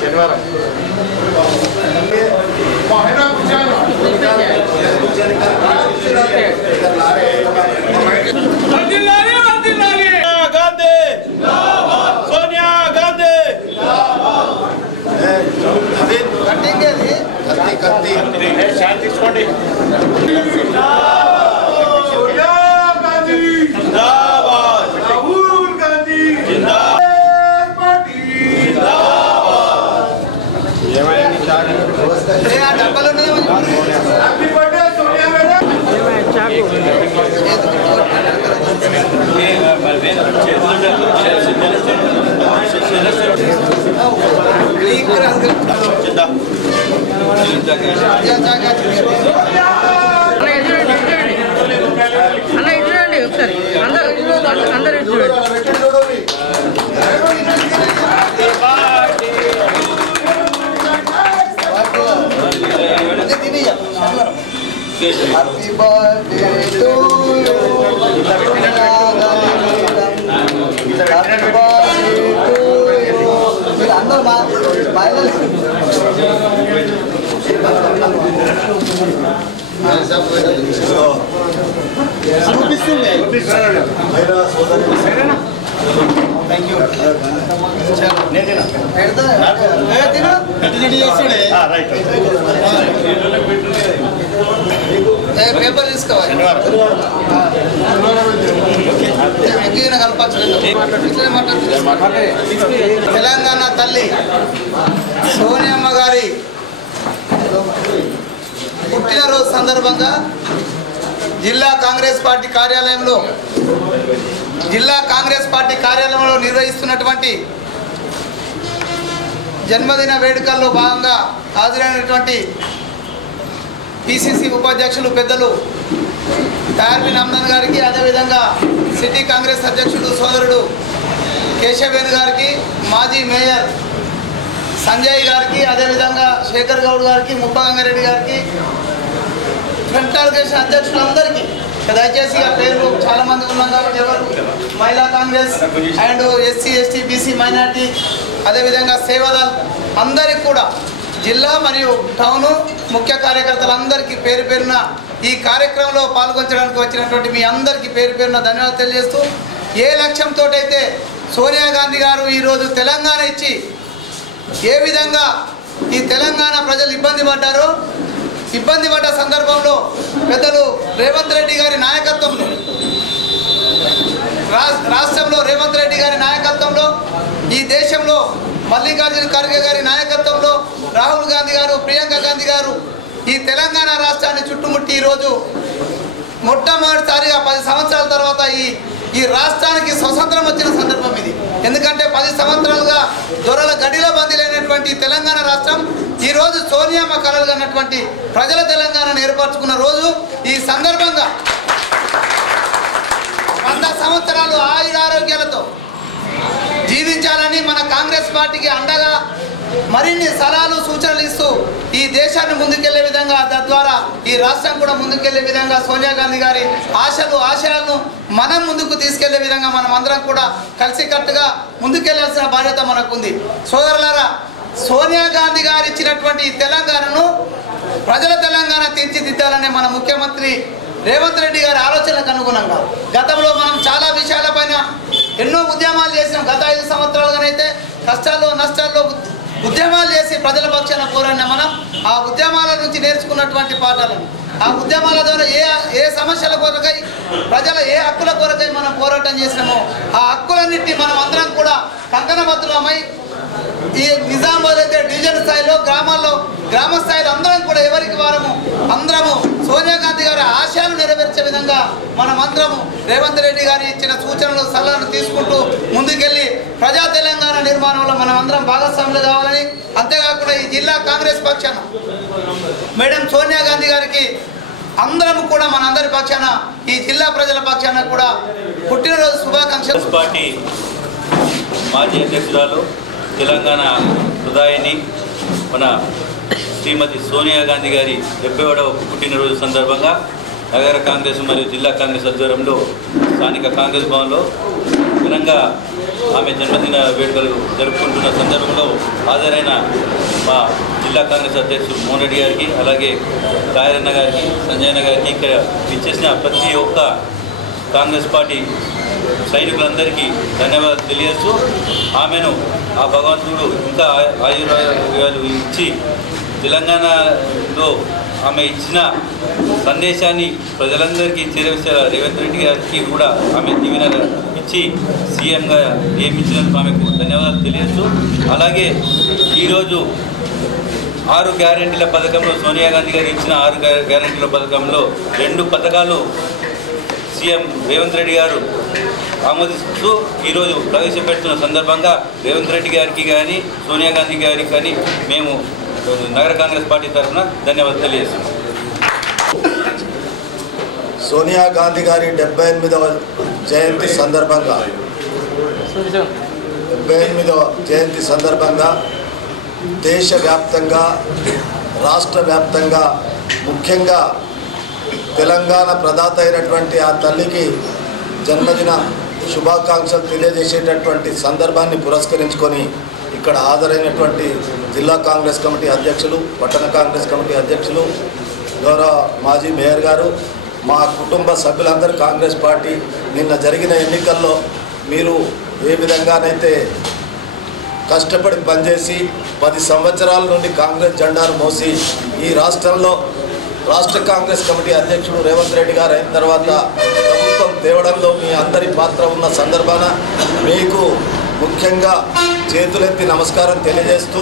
శనివారం గాంధీ సోనియా గాంధీ కత్తి శాంతి తీసుకోండి. Happy birthday to you. Happy birthday to you. మీరు అందరూ థ్యాంక్ యూ. పేపర్ తీసుకోవాలి తెలంగాణ తల్లి సోనియమ్మ గారి పుట్టినరోజు సందర్భంగా జిల్లా కాంగ్రెస్ పార్టీ కార్యాలయంలో నిర్వహిస్తున్నటువంటి జన్మదిన వేడుకల్లో భాగంగా హాజరైనటువంటి పిసిసి ఉపాధ్యక్షులు పెద్దలు తార్బిన్ అమ్దన్ గారికి, అదేవిధంగా సిటీ కాంగ్రెస్ అధ్యక్షుడు సోదరుడు కేశవేణు గారికి, మాజీ మేయర్ సంజయ్ గారికి, అదేవిధంగా శేఖర్ గౌడ్ గారికి, ముప్పగంగారెడ్డి గారికి, ఫ్రంట్ ఆర్గనైజేషన్ అధ్యక్షులందరికీ దయచేసి ఆ పేర్లు చాలామంది ఉన్నాం కాబట్టి ఎవరు మహిళా Congress and SC ST BC minority అదేవిధంగా సేవాదల్ అందరికీ కూడా జిల్లా మరియు టౌను ముఖ్య కార్యకర్తలందరికీ పేరు పేరున ఈ కార్యక్రమంలో పాల్గొనడానికి వచ్చినటువంటి మీ అందరికీ పేరు పేరున ధన్యవాదాలు తెలియజేస్తూ, ఏ లక్ష్యంతో అయితే సోనియా గాంధీ గారు ఈరోజు తెలంగాణ ఇచ్చి ఏ విధంగా ఈ తెలంగాణ ప్రజలు ఇబ్బంది పడ్డ సందర్భంలో పెద్దలు రేవంత్ రెడ్డి గారి నాయకత్వంలో రాష్ట్రంలో రేవంత్ రెడ్డి గారి నాయకత్వంలో ఈ దేశంలో మల్లికార్జున ఖర్గే గారి నాయకత్వంలో రాహుల్ గాంధీ గారు, ప్రియాంక గాంధీ గారు ఈ తెలంగాణ రాష్ట్రాన్ని చుట్టుముట్టి ఈరోజు మొట్టమొదటిసారిగా 10 సంవత్సరాల తర్వాత ఈ రాష్ట్రానికి స్వతంత్రం వచ్చిన సందర్భం ఇది. ఎందుకంటే 10 సంవత్సరాలుగా దొరల గడిలో బందీలైనటువంటి తెలంగాణ రాష్ట్రం ఈరోజు సోనియమ్మ కలలు కన్నటువంటి ప్రజల తెలంగాణను ఏర్పరచుకున్న రోజు. ఈ సందర్భంగా 100 సంవత్సరాలు ఆయురారోగ్యాలతో జీవించాలని మన కాంగ్రెస్ పార్టీకి అండగా మరిన్ని సలహాలు సూచనలు ఇస్తూ ఈ దేశాన్ని ముందుకెళ్లే విధంగా, తద్వారా ఈ రాష్ట్రం కూడా ముందుకెళ్లే విధంగా సోనియా గాంధీ గారి ఆశయాలను మనం ముందుకు తీసుకెళ్లే విధంగా మనం అందరం కూడా కలిసికట్టుగా ముందుకెళ్లాల్సిన బాధ్యత మనకుంది. సోదరులారా, సోనియా గాంధీ గారు ఇచ్చినటువంటి తెలంగాణను ప్రజల తెలంగాణ తీర్చిదిద్దాలనే మన ముఖ్యమంత్రి రేవంత్ రెడ్డి గారి ఆలోచనలకు అనుగుణంగా గతంలో మనం చాలా విషయాలపైన ఎన్నో ఉద్యమాలు చేసినాం. గత 5 సంవత్సరాలుగానైతే కష్టాల్లో నష్టాల్లో ఉద్యమాలు చేసి ప్రజల పక్షాన పోరాడిన మనం ఆ ఉద్యమాల నుంచి నేర్చుకున్నటువంటి పాఠాలను, ఆ ఉద్యమాల ద్వారా ఏ సమస్యల కొరకై ప్రజల ఏ హక్కుల కొరకై మనం పోరాటం చేసినామో ఆ హక్కులన్నింటినీ మనం అందరం కూడా కంకణబద్ధులమై ఈ నిజామాబాద్ అయితే డివిజన్ స్థాయిలో, గ్రామ స్థాయిలో అందరం కూడా ఎవరికి వారము అందరము సోనియా గాంధీ గారి ఆశయాలు నెరవేర్చే విధంగా మనమందరము రేవంత్ రెడ్డి గారి ఇచ్చిన సూచనలు సలహాలను తీసుకుంటూ ముందుకెళ్ళి ప్రజా తెలంగాణ నిర్మాణంలో మనం అందరం భాగస్వాములు కావాలని, అంతేకాకుండా ఈ జిల్లా కాంగ్రెస్ పక్షాన మేడం సోనియా గాంధీ గారికి అందరం కూడా మనందరి పక్షాన ఈ జిల్లా ప్రజల పక్షాన కూడా పుట్టినరోజు శుభాకాంక్షలు. పార్టీ మాజీ అధ్యక్షురాలు తెలంగాణ హృదయాన్ని మన శ్రీమతి సోనియా గాంధీ గారి 70వ పుట్టినరోజు సందర్భంగా నగర కాంగ్రెస్ మరియు జిల్లా కాంగ్రెస్ ఆధ్వర్యంలో స్థానిక కాంగ్రెస్ భవన్లో ఘనంగా ఆమె జన్మదిన వేడుకలు జరుపుకుంటున్న సందర్భంలో హాజరైన మా జిల్లా కాంగ్రెస్ అధ్యక్షుడు మోహన్ రెడ్డి గారికి, అలాగే రాయరన్న గారికి, సంజయన్న గారికి, ఇక్కడ ఇచ్చేసిన ప్రతి ఒక్క కాంగ్రెస్ పార్టీ సైనికులందరికీ ధన్యవాదాలు తెలియజేస్తూ ఆమెను ఆ భగవంతుడు ఇంకా ఆయుర్వేదాలు ఇచ్చి తెలంగాణలో ఆమె ఇచ్చిన సందేశాన్ని ప్రజలందరికీ చేరవేసేలా రేవంత్ రెడ్డి గారికి కూడా ఆమె దీవెన ఇచ్చి సీఎంగా నియమించినందుకు ఆమెకు ధన్యవాదాలు తెలియజేస్తూ, అలాగే ఈరోజు 6 గ్యారెంటీల పథకంలో సోనియా గాంధీ గారు ఇచ్చిన 6 గ్యారెంటీల పథకంలో 2 పథకాలు సీఎం రేవంత్ రెడ్డి గారు ఆమోదిస్తూ ఈరోజు ప్రవేశపెడుతున్న సందర్భంగా రేవంత్ రెడ్డి గారికి కానీ సోనియా గాంధీ గారికి కానీ మేము నగర కాంగ్రెస్ పార్టీ తరఫున ధన్యవాదాలు తెలియజేస్తున్నాం. సోనియా గాంధీ గారి 78వ జయంతి సందర్భంగా దేశవ్యాప్తంగా రాష్ట్ర వ్యాప్తంగా ముఖ్యంగా తెలంగాణ ప్రదాత అయినటువంటి ఆ తల్లికి జన్మదిన శుభాకాంక్షలు తెలియజేసేటటువంటి సందర్భాన్ని పురస్కరించుకొని ఇక్కడ హాజరైనటువంటి జిల్లా కాంగ్రెస్ కమిటీ అధ్యక్షులు, పట్టణ కాంగ్రెస్ కమిటీ అధ్యక్షులు, గౌరవ మాజీ మేయర్ గారు, మా కుటుంబ సభ్యులందరూ కాంగ్రెస్ పార్టీ నిన్న జరిగిన ఎన్నికల్లో మీరు ఏ విధంగానైతే కష్టపడి పనిచేసి 10 సంవత్సరాల నుండి కాంగ్రెస్ జెండాను మోసి ఈ రాష్ట్రంలో రాష్ట్ర కాంగ్రెస్ కమిటీ అధ్యక్షుడు రేవంత్ రెడ్డి గారు అయిన తర్వాత ప్రభుత్వం తేవడంలో మీ అందరి పాత్ర ఉన్న సందర్భాన మీకు ముఖ్యంగా చేతులెత్తి నమస్కారం తెలియజేస్తూ,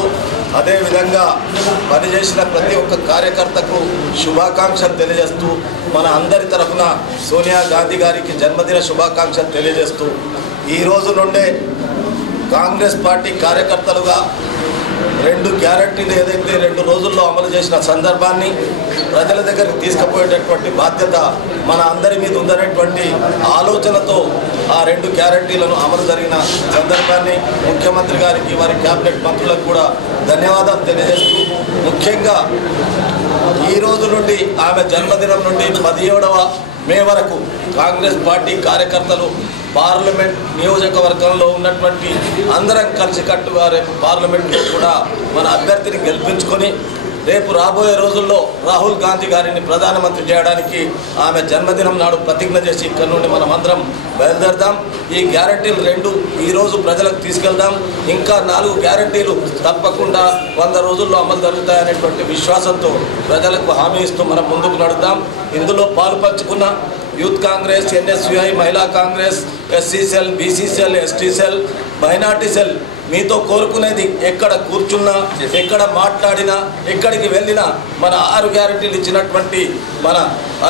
అదేవిధంగా పనిచేసిన ప్రతి ఒక్క కార్యకర్తకు శుభాకాంక్షలు తెలియజేస్తూ, మన అందరి తరఫున సోనియా గాంధీ గారికి జన్మదిన శుభాకాంక్షలు తెలియజేస్తూ, ఈ రోజు నుండే కాంగ్రెస్ పార్టీ కార్యకర్తలుగా 2 గ్యారెంటీలు ఏదైతే 2 రోజుల్లో అమలు చేసిన సందర్భాన్ని ప్రజల దగ్గరికి తీసుకుపోయేటటువంటి బాధ్యత మన అందరి మీద ఉందనేటువంటి ఆలోచనతో ఆ 2 గ్యారెంటీలను అమలు జరిగిన సందర్భాన్ని ముఖ్యమంత్రి గారికి, వారి క్యాబినెట్ మంత్రులకు కూడా ధన్యవాదాలు తెలియజేస్తూ, ముఖ్యంగా ఈ రోజు నుండి ఆమె జన్మదినం నుండి 17వ మే వరకు కాంగ్రెస్ పార్టీ కార్యకర్తలు పార్లమెంట్ నియోజకవర్గంలో ఉన్నటువంటి అందరం కలిసికట్టుగా రేపు పార్లమెంట్లో కూడా మన అభ్యర్థిని గెలిపించుకొని రేపు రాబోయే రోజుల్లో రాహుల్ గాంధీ గారిని ప్రధానమంత్రి చేయడానికి ఆమె జన్మదినం నాడు ప్రతిజ్ఞ చేసి ఇక్కడ నుండి మనం అందరం బయలుదేరదాం. ఈ గ్యారెంటీలు 2 ఈరోజు ప్రజలకు తీసుకెళ్దాం. ఇంకా 4 గ్యారెంటీలు తప్పకుండా 100 రోజుల్లో అమలు జరుగుతాయనేటువంటి విశ్వాసంతో ప్రజలకు హామీ ఇస్తూ మనం ముందుకు నడుద్దాం. ఇందులో పాలు పంచుకున్న యూత్ కాంగ్రెస్, ఎన్ఎస్యుఐ, మహిళా Congress, SC cell, BC cell, ST cell, minority cell మీతో కోరుకునేది ఎక్కడ కూర్చున్నా, ఎక్కడ మాట్లాడినా, ఎక్కడికి వెళ్ళినా మన 6 గ్యారెంటీలు ఇచ్చినటువంటి మన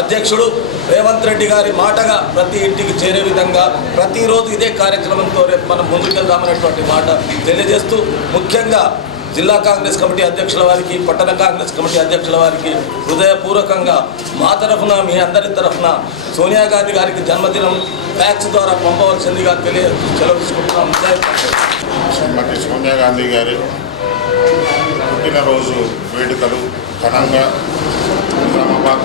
అధ్యక్షుడు రేవంత్ రెడ్డి గారి మాటగా ప్రతి ఇంటికి చేరే విధంగా ప్రతిరోజు ఇదే కార్యక్రమంతో రేపు మనం ముందుకెళ్దామనేటువంటి మాట తెలియజేస్తూ, ముఖ్యంగా జిల్లా కాంగ్రెస్ కమిటీ అధ్యక్షుల వారికి, పట్టణ కాంగ్రెస్ కమిటీ అధ్యక్షుల వారికి హృదయపూర్వకంగా మా తరఫున, మీ అందరి తరఫున సోనియా గాంధీ గారికి జన్మదినం ఫ్యాక్స్ ద్వారా పంపవలసిందిగా సెలవు తీసుకుంటున్నాం. శ్రీమతి సోనియా గాంధీ గారి పుట్టినరోజు వేడుకలు ఘనంగా నిజామాబాద్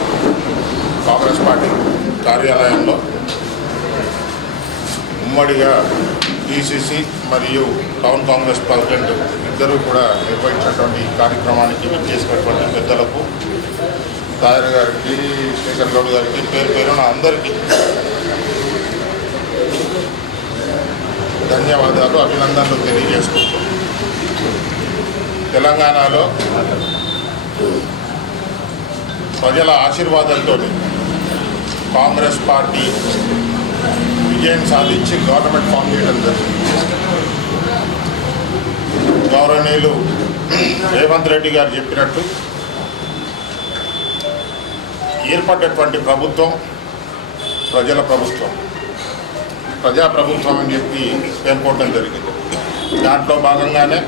కాంగ్రెస్ పార్టీ కార్యాలయంలో ఉమ్మడిగా డిసిసి మరియు టౌన్ కాంగ్రెస్ ప్రెసిడెంట్ ఇద్దరు కూడా నిర్వహించినటువంటి కార్యక్రమానికి విచ్చేసినటువంటి పెద్దలకు, తాయర్ గారికి, శేఖర్ గౌడ్ గారికి, పేరున అందరికీ ధన్యవాదాలు, అభినందనలు తెలియజేసుకుంటూ తెలంగాణలో ప్రజల ఆశీర్వాదంతో కాంగ్రెస్ పార్టీ విజయం సాధించి గవర్నమెంట్ ఫామ్ చేయడం జరిగింది. గౌరవనీయులు రేవంత్ రెడ్డి గారు చెప్పినట్టు ఏర్పడ్డటువంటి ప్రభుత్వం ప్రజల ప్రభుత్వం, ప్రజాప్రభుత్వం అని చెప్పి పేర్కొనడం జరిగింది. దాంట్లో భాగంగానే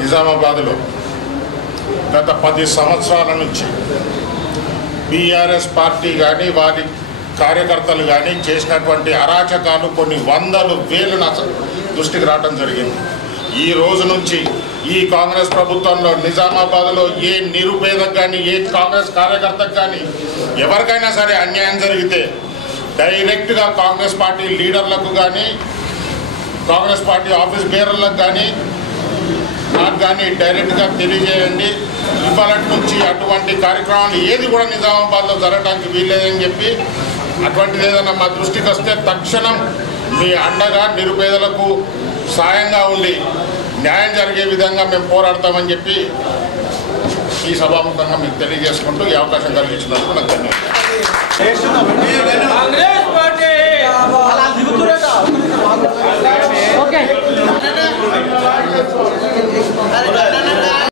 నిజామాబాద్లో గత 10 సంవత్సరాల నుంచి బీఆర్ఎస్ పార్టీ కానీ వారి కార్యకర్తలు కానీ చేసినటువంటి అరాచకాలు కొన్ని వందలు వేలు దృష్టికి రావడం జరిగింది. ఈ రోజు నుంచి ఈ కాంగ్రెస్ ప్రభుత్వంలో నిజామాబాద్లో ఏ నిరుపేదకు కానీ ఏ కాంగ్రెస్ కార్యకర్తకు కానీ ఎవరికైనా సరే అన్యాయం జరిగితే డైరెక్ట్గా కాంగ్రెస్ పార్టీ లీడర్లకు కానీ కాంగ్రెస్ పార్టీ ఆఫీస్ బేరర్లకు కానీ నాకు కానీ డైరెక్ట్గా తెలియజేయండి. ఇవాళ నుంచి అటువంటి కార్యక్రమాలు ఏది కూడా నిజామాబాద్లో జరగడానికి వీల్లేదని చెప్పి అటువంటిది ఏదైనా మా దృష్టికి వస్తే తక్షణం మీ అండగా నిరుపేదలకు సాయంగా ఉండి న్యాయం జరిగే విధంగా మేము పోరాడతామని చెప్పి ఈ సభాముఖంగా మీకు తెలియజేసుకుంటూ ఈ అవకాశం కలిగించినందుకు నాకు ధన్యవాదాలు.